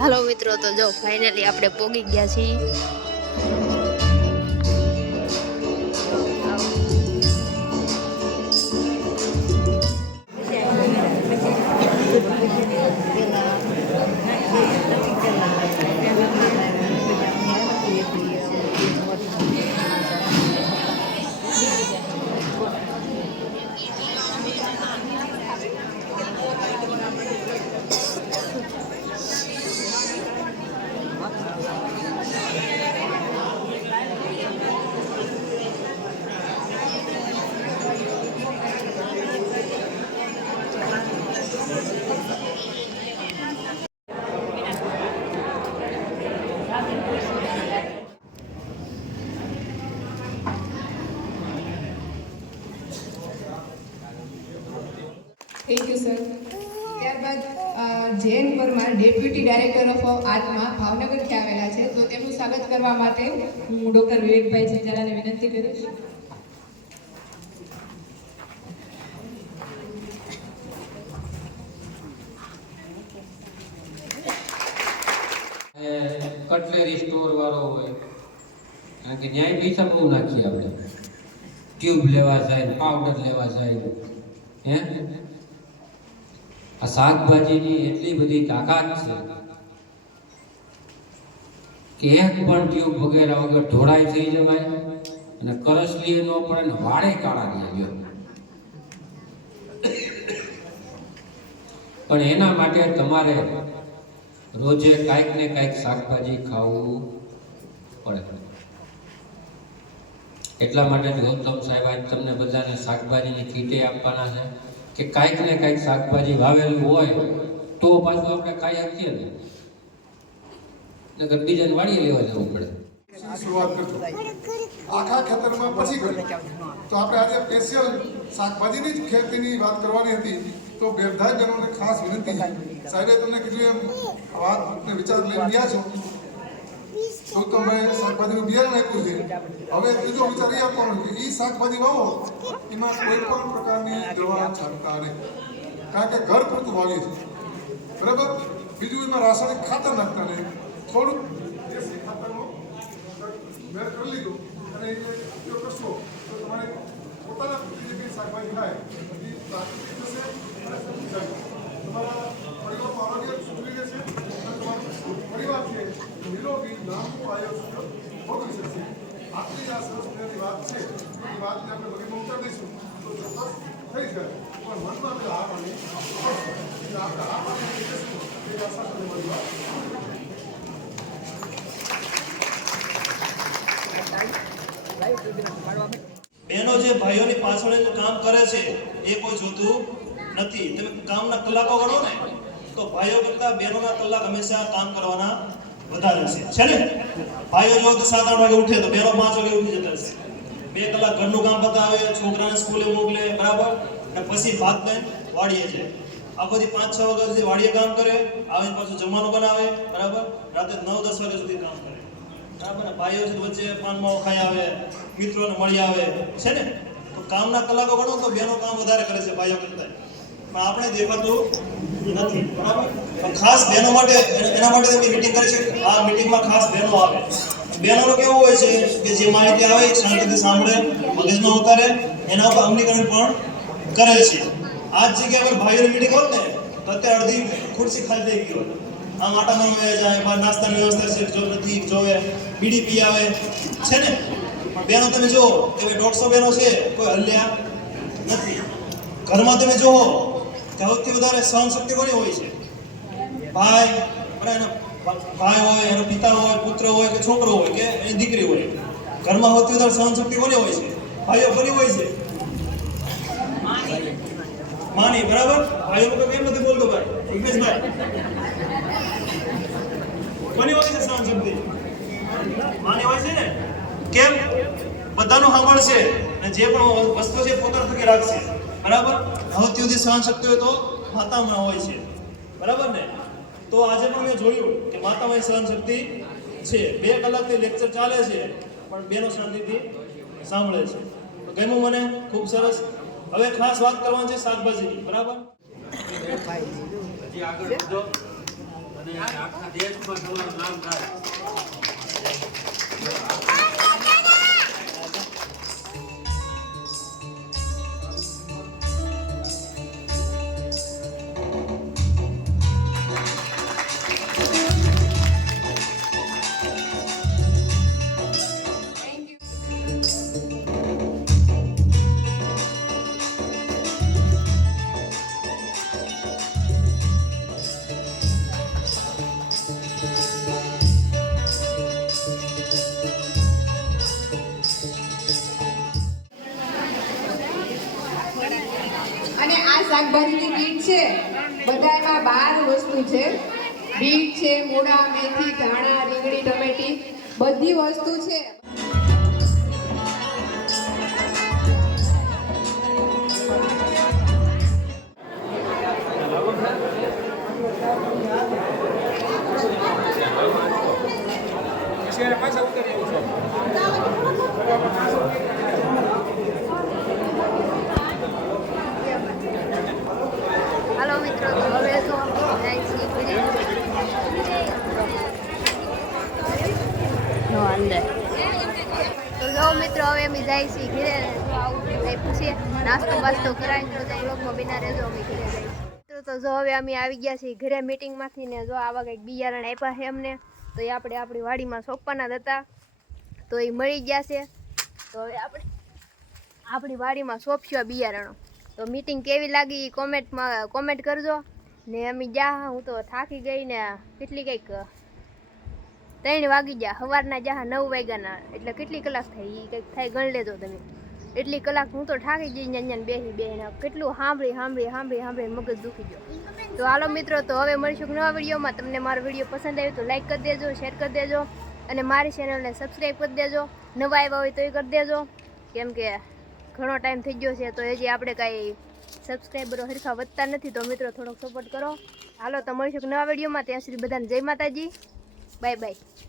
હાલો મિત્રો, તો જો ફાઇનલી આપણે પોગી ગયા છીએ. Thank you sir. ત્યારબાદ Jain Parmar deputy director of ATMA ભાવનગરથી આવેલા છે, તો તેમનું સ્વાગત કરવા માટે હું ડૉક્ટર વિવેકભાઈ ઝંઝાલાને વિનંતી કરીશ. કટલેરી સ્ટોર વાળો હોય, કારણ કે ન્યાય પૈસા બહુ નાખીએ આપણે. ટ્યુબ લેવા જાય, પાવડર લેવા જાય, હે આ શાકભાજીની એટલી બધી તાકાત છે કે એક પણ ટ્યુબ વગેરે વગર ઢોળાઈ થઈ જવાય અને કરસલી ન પડે ને વાળે કાળા થઈ ગયો. પણ એના માટે તમારે રોજે કાંઈક ને કાંઈક શાકભાજી ખાવું પડે. એટલા માટે જ ગૌતમ સાહેબ આજ તમને બધાને શાકભાજીની કીટે આપવાના છે કે કાંઈક ને કાંઈક શાકભાજી વાવેલું હોય તો પાછું આપણે ખાઈ શકીએ ને, નકર બીજાને વાડીએ લેવા જવું પડે. શરૂઆત કરતો આખા ખેતરમાં પછી કરી તો આપણે આજે સ્પેશિયલ શાકભાજીની જ ખેતીની વાત કરવાની હતી. તો બેરધાય બહેનોને ખાસ વિનંતી, સાહેબે તમને કીધું એમ વાતને વિચાર લઈ ગયા છો તો તમે શાકભાજીનું બિયારણ આપ્યું છે. હવે બીજો વિચાર એ આપવાનો કે એ શાકભાજી વાવો એમાં કોઈ પણ પ્રકારની દવા છાંટતા નહીં, કારણ કે ઘર પૂરતું વાવીએ છીએ, બરાબર. બીજું એમાં રાસાયણિક ખાતર નાખતા નહીં, થોડુંક દેશી ખાતરનો મેળ કરી લીધું અને એ ઉપયોગ કરશો તો તમારે પોતાના જે કંઈ શાકભાજી થાય એ પ્રાકૃતિક થશે અને સચી જાય. તમારા પરિવારનું આરોગ્ય સુધરી જશે અને તમારું પરિવાર છે નિરોગી લાંબુ આયુષ્ય ભોગવી શકશે. આટલી આ સરસ મજાની વાત છે, એ વાતને આપણે બગીમાં ઉતારી દઈશું તો ચોક્કસ થઈ જાય. પણ મનમાં આપણે આ પાણી એટલે આપણે આ પાણી જઈશું એ આશા સાથે મારી વાત. બહેનો જે ભાઈઓની પાછળ કામ કરે છે એ કોઈ જોતું નથી. તમે કામના કલાકો ગણો ને તો ભાઈઓ કરતા બહેનોના કલાક હંમેશા કામ કરવાના વધારે છે ને. ભાઈઓ જો 7-8 વાગે ઉઠે તો બહેનો 5 વાગે ઉઠી જતા હશે. 2 કલાક ઘરનું કામ પતાવે, છોકરાને સ્કૂલે મોકલે, બરાબર, અને પછી ભાત લઈને વાડીએ જાય. આખો દી 5-6 વાગ્યા સુધી વાડીએ કામ કરે, આવીને પાછું જમવાનું બનાવે, બરાબર, રાતે 9-10 વાગ્યા સુધી કામ કરે, બરાબર. ભાઈઓ વચ્ચે પાનમાં ખાઈ આવે, મિત્રોને મળી આવે છે ને. તો કામના કલાકો ગણો તો બહેનો કામ વધારે કરે છે ભાઈઓ કરતા, પણ આપણે દેખાતું નથી, બરાબર. પણ ખાસ બહેનો માટે એના માટે તમે મીટિંગ કરી છે. આ મીટિંગમાં ખાસ બહેનો આવે. બહેનોનું કેવું હોય છે કે જે માહિતી આવે શાંતિથી સાંભળે, મગજમાં ઉતારે, એના ઉપર અમલીકરણ પણ કરે છે. આ જ જગ્યાએ પર ભાઈઓની મીટિંગ હોત ને તો અત્યારે અડધી ખુરશી ખાલી થઈ ગઈ હોત. આમ આટામાં જાય, બહાર નાસ્તાની વ્યવસ્થા છે જો નથી જોવે, બીડી પી આવે છે ને. બહેનો તમે જુઓ કે 150 બહેનો છે, કોઈ હલ્યા નથી. ઘરમાં તમે જુઓ કે સૌથી વધારે સહન શક્તિ કોની હોય છે? ભાઈ, એનો ભાઈ હોય, એનો પિતા હોય, પુત્ર હોય કે છોકરો હોય કે એની દીકરી હોય. ઘરમાં સૌથી વધારે સહન શક્તિ કોની હોય છે? ભાઈઓ કોની હોય છે? માની, બરાબર. ભાઈઓ તો કેમ નથી બોલતો ભાઈ હિમેશભાઈ? કોની હોય છે સહન શક્તિ? માની હોય છે ને. કેમ? બધાનું સાંભળશે અને જે પણ વસ્તુ છે પોતાના થકી રાખશે, બરાબર. સૌથી સુધી સહન શક્તિ હોય તો માતામાં હોય છે, બરાબર ને. તો આજે પણ મેં જોયું કે માતામાં સહન શક્તિ છે. 2 કલાકથી લેક્ચર ચાલે છે પણ બેનો શાંતિથી સાંભળે છે. તો ગમ્યું મને, ખૂબ સરસ. હવે ખાસ વાત કરવાની છે શાકભાજીની, બરાબર. હજી આગળ વધો અને આખા દેશમાં તમારું નામ થાય. અને આ શાકભાજીની કીટ છે બધામાં 12 વસ્તુ છે. બીટ છે, મૂળા, મેથી, ધાણા, રીંગણી, ટમેટી બધી વસ્તુ છે. હાલો મિત્રો, તો હવે તો જાય છીએ ઘરે. નો અંદર તો જો મિત્રો, હવે અમે જાય છીએ ઘરે. જો આવું કંઈ પૂછીએ, નાસ્તો બાસ્તો કરાવીને તો બ્લોગમાં બિના રહેજો. અમે ઘરે જઈએ મિત્રો. તો જો હવે અમે આવી ગયા છીએ ઘરે મીટિંગમાંથી ને. જો આવા કંઈક બિયારણ આપ્યા છે અમને, તો એ આપણે આપણી વાડીમાં સોંપવાના જ હતા, તો એ મળી ગયા છે. તો હવે આપણે આપણી વાડીમાં સોંપ્યું આ બિયારણો. તો મીટિંગ કેવી લાગી કોમેન્ટમાં કોમેન્ટ કરજો ને. અમે જા, હું તો થાકી ગઈ ને, કેટલી કંઈક 3 વાગી ગયા સવારના, જા 9 વાગ્યાના, એટલે કેટલી કલાક થઈ એ કંઈક થાય ગણ લેજો તમે. એટલી કલાક હું તો થાકી ગઈ અહીંયા બેસીને કેટલું સાંભળી મગજ દુખી ગયો. તો હાલો મિત્રો, તો હવે મળીશું નવા વિડીયોમાં. તમને મારો વિડીયો પસંદ આવ્યો તો લાઈક કરી દેજો, શેર કરી દેજો અને મારી ચેનલને સબસ્ક્રાઈબ કરી દેજો. નવા આવ્યા હોય તો એ કરી દેજો, કેમ કે ઘણો ટાઈમ થઈ ગયો છે તો હજી આપણે કાંઈ સબસ્ક્રાઈબરો હરખા વધતા નથી. તો મિત્રો થોડોક સપોર્ટ કરો. હાલો તો મળીશું નવા વિડીયોમાં. ત્યાં સુધી બધાને જય માતાજી, બાય બાય.